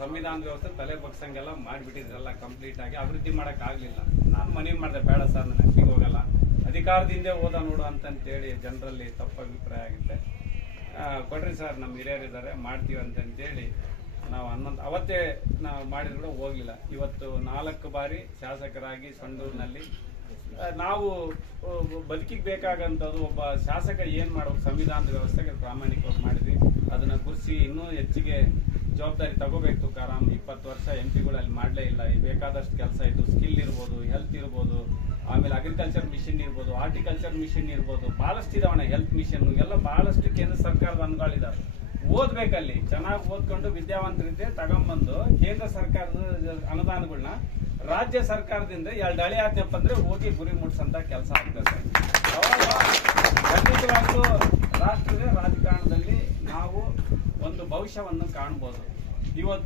ಸಂವಿಧಾನ ವ್ಯವಸ್ಥೆ ತಲೆ ಬಗ್ಸಂಗೆಲ್ಲ ಮಾಡಿಬಿಟ್ಟಿದ್ರಲ್ಲ, ಕಂಪ್ಲೀಟ್ ಆಗಿ ಅಭಿವೃದ್ಧಿ ಮಾಡಕ್ ಆಗ್ಲಿಲ್ಲ. ನಾನು ಮನವಿ ಮಾಡಿದೆ, ಬೇಡ ಸರ್ ನಾನು ಎಂಪಿಗೆ ಹೋಗಲ್ಲ, ಅಧಿಕಾರದಿಂದ ಹೋದ ನೋಡು ಅಂತಂತೇಳಿ ಜನರಲ್ಲಿ ತಪ್ಪು ಅಭಿಪ್ರಾಯ ಆಗುತ್ತೆ. ಕೊಡ್ರಿ ಸರ್, ನಮ್ಮ ಹಿರಿಯರಿದ್ದಾರೆ ಮಾಡ್ತೀವಿ ಅಂತಂತೇಳಿ ನಾವು ಅವತ್ತೇ ನಾವು ಮಾಡಿದ್ರು ಕೂಡ ಹೋಗ್ಲಿಲ್ಲ. ಇವತ್ತು 4 ಬಾರಿ ಶಾಸಕರಾಗಿ ಸಂಡೂರಿನಲ್ಲಿ ನಾವು ಬದುಕಿಗೆ ಬೇಕಾಗಂಥದ್ದು ಒಬ್ಬ ಶಾಸಕ ಏನು ಮಾಡಬೇಕು, ಸಂವಿಧಾನದ ವ್ಯವಸ್ಥೆಗೆ ಪ್ರಾಮಾಣಿಕವಾಗಿ ಮಾಡಿದ್ವಿ. ಅದನ್ನು ಗುರುಸಿ ಇನ್ನೂ ಹೆಚ್ಚಿಗೆ ಜವಾಬ್ದಾರಿ ತಗೋಬೇಕು. ತುಕಾರಾಮ್ 20 ವರ್ಷ ಎಂಪಿಗಳಲ್ಲಿ ಮಾಡಲೇ ಇಲ್ಲ. ಬೇಕಾದಷ್ಟು ಕೆಲಸ ಇತ್ತು, ಸ್ಕಿಲ್ ಇರ್ಬೋದು, ಹೆಲ್ತ್ ಇರ್ಬೋದು, ಆಮೇಲೆ ಅಗ್ರಿಕಲ್ಚರ್ ಮಿಷನ್ ಇರ್ಬೋದು, ಹಾರ್ಟಿಕಲ್ಚರ್ ಮಿಷನ್ ಇರ್ಬೋದು, ಭಾಳಷ್ಟು ಇದಾವಣ್ಣ. ಹೆಲ್ತ್ ಮಿಷನ್ ಎಲ್ಲ ಭಾಳಷ್ಟು ಕೇಂದ್ರ ಸರ್ಕಾರದ ಅನುಗಳಿದಾವೆ. ಓದ್ಬೇಕಲ್ಲಿ, ಚೆನ್ನಾಗಿ ಓದ್ಕೊಂಡು ವಿದ್ಯಾವಂತರಿದ್ದೆ ತಗೊಂಬಂದು ಕೇಂದ್ರ ಸರ್ಕಾರದ ಅನುದಾನಗಳನ್ನ ರಾಜ್ಯ ಸರ್ಕಾರದಿಂದ 2 ಹಳೆ ಆದ್ನಪ್ಪ ಅಂದ್ರೆ ಹೋಗಿ ಗುರಿ ಮುಟ್ಸಂತ ಕೆಲಸ ಆಗ್ತದೆ. ಖಂಡಿತವಾಗ್ಲೂ ರಾಷ್ಟ್ರದ ರಾಜಕಾರಣದಲ್ಲಿ ನಾವು ಒಂದು ಭವಿಷ್ಯವನ್ನು ಕಾಣ್ಬೋದು. ಇವತ್ತು